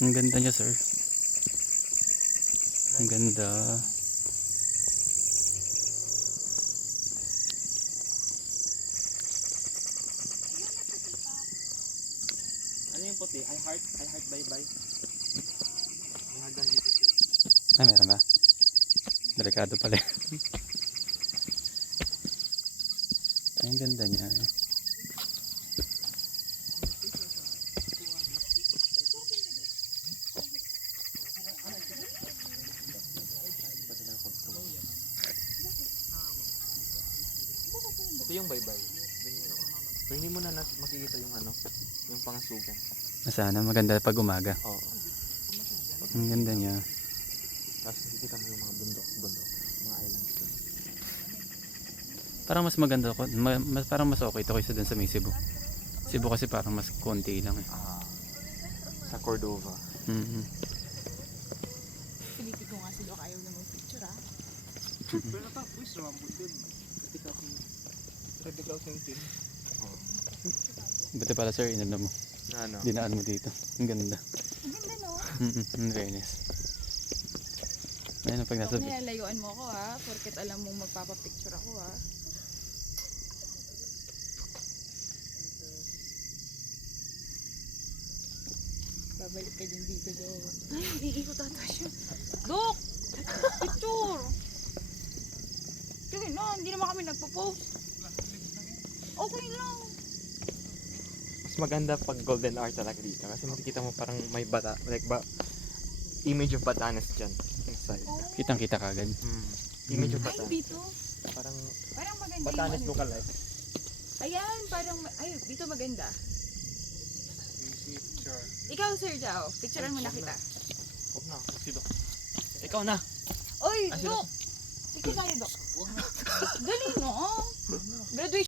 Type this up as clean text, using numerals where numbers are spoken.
Ang ganda niya, sir. Ang ganda. Ano yung puti? I heart bye-bye. May hagdan dito sir. Ah, meron ba? Delikado pala. Ay, ang ganda niya. Ito yung bye-bye. Pero hindi mo na makikita yung ano, yung pangasugan. Sana maganda pag umaga. Oo. Ang ganda niya. Tapos nakikita mo yung mga bundok, mga islands. Parang mas maganda ko, parang mas okay ito kaysa dun sa may Cebu. Cebu kasi parang mas konti lang eh. Sa Cordova. Piliti ko nga sila ayaw na mag-picture ah. Pero natapos naman po dun. Critical thinking. Buti pala sir, inano mo. Ano? Dinaan mo dito. Ang ganda. Ang ganda no? In fairness. Ayun, pag nasa... Huwag nilalayuan mo ako ha. Porket alam mong magpapapicture ako ha. Babalik ka din dito do. Ay, iikot ata siya. Dok! Picture! Sige na, hindi naman kami nagpo-post. Okay lang. Mas maganda pag golden hour talaga dito. Kasi makikita mo parang may bata, image of Batanes dyan. Inside. Oh. Kitang kita kagad. Image of Ay, Batanes. dito. Parang Parang maganda Batanes yung ano. local life. Ayan, parang, ay, dito maganda. Picture. Ikaw, Sir Jao, picturean mo na kita. Huwag na, si Doc. Ikaw na. Oy, Ah, sino? Dok! Picture tayo, Dok. Dali, no? Graduation.